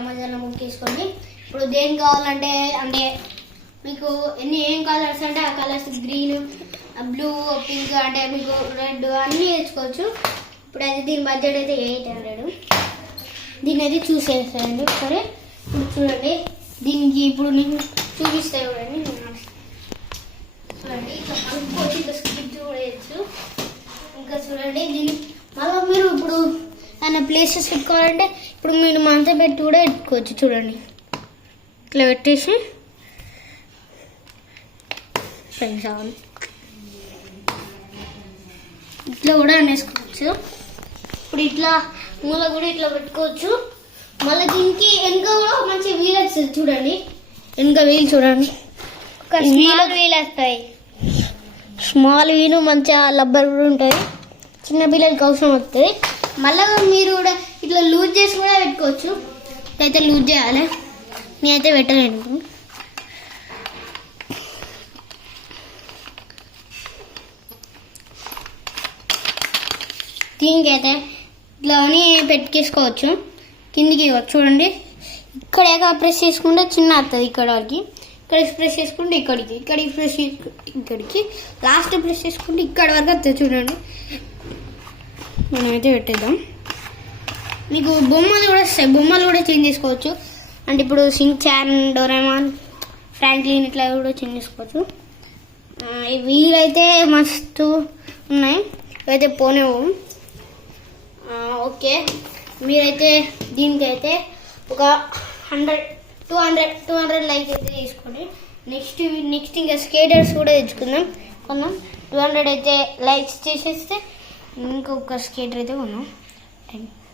అమెజాన్లో బుక్ చేసుకోండి. ఇప్పుడు దేనికి కావాలంటే అంటే మీకు ఏం కలర్స్ అంటే ఆ కలర్స్ గ్రీన్, బ్లూ, పింక్ అంటే మీకు రెడ్ అన్నీ తెచ్చుకోవచ్చు. ఇప్పుడైతే దీని బడ్జెట్ అయితే 800. దీన్ని అయితే చూసేస్తాయండి ఒకసారి. ఇప్పుడు చూడండి దీనికి ఇప్పుడు నేను చూపిస్తాయి చూడండి. చూడండి ఇట్లా కలుపుకోవచ్చు, ఇంకా స్కిప్ కూడా వేయచ్చు. ఇంకా చూడండి దీన్ని మళ్ళీ మీరు ఇప్పుడు ఏమైనా ప్లేసెస్ పెట్టుకోవాలంటే ఇప్పుడు మీరు మంచం పెట్టి కూడా పెట్టుకోవచ్చు. చూడండి ఇట్లా పెట్టేసి ఫ్రెండ్స్ అవ్వాలి ఇట్లా కూడా అనేసుకోవచ్చు. ఇప్పుడు ఇట్లా మూల కూడా ఇట్లా పెట్టుకోవచ్చు. మళ్ళీ దీనికి వెనుక కూడా మంచి వీల్ వస్తుంది. చూడండి వెనుక వీల్ చూడండి, వీల్ వస్తాయి. స్మాల్ వీలు మంచిగా లబ్బర్ కూడా ఉంటుంది. చిన్న పిల్లలకి అవసరం వస్తుంది. మళ్ళీ మీరు కూడా ఇట్లా లూజ్ చేసి కూడా పెట్టుకోవచ్చు. అయితే లూజ్ చేయాలి, నేనైతే పెట్టలేను. దీనికైతే ఇట్లా అని పెట్టుకేసుకోవచ్చు. కిందికి చూడండి ఇక్కడ ప్రెస్ చేసుకుంటే చిన్న వస్తుంది ఇక్కడ వరకు. ఇక్కడ ప్రెస్ చేసుకుంటే ఇక్కడికి ప్రెస్ చేసుకుంటే ఇక్కడికి, లాస్ట్ ప్రెస్ చేసుకుంటే ఇక్కడ వరకు వస్తుంది. చూడండి మనమైతే పెట్టేద్దాం. మీకు బొమ్మలు కూడా వస్తాయి, బొమ్మలు కూడా చేంజ్ చేసుకోవచ్చు. అంటే ఇప్పుడు షిన్చాన్, డోరేమాన్, ఫ్రాంక్లిన్ ఇట్లా కూడా చేంజ్ చేసుకోవచ్చు. వీలైతే మస్తు ఉన్నాయి, ఇవైతే పోనేవు. ఓకే మీరైతే దీనికైతే ఒక 100-200 లైక్ అయితే తీసుకోండి. నెక్స్ట్ ఇంకా స్కేటర్స్ కూడా తెచ్చుకుందాం. 200 అయితే లైక్స్ చేసేస్తే ఇంకొక స్కేటర్ అయితే కొన్నాం. Thank you.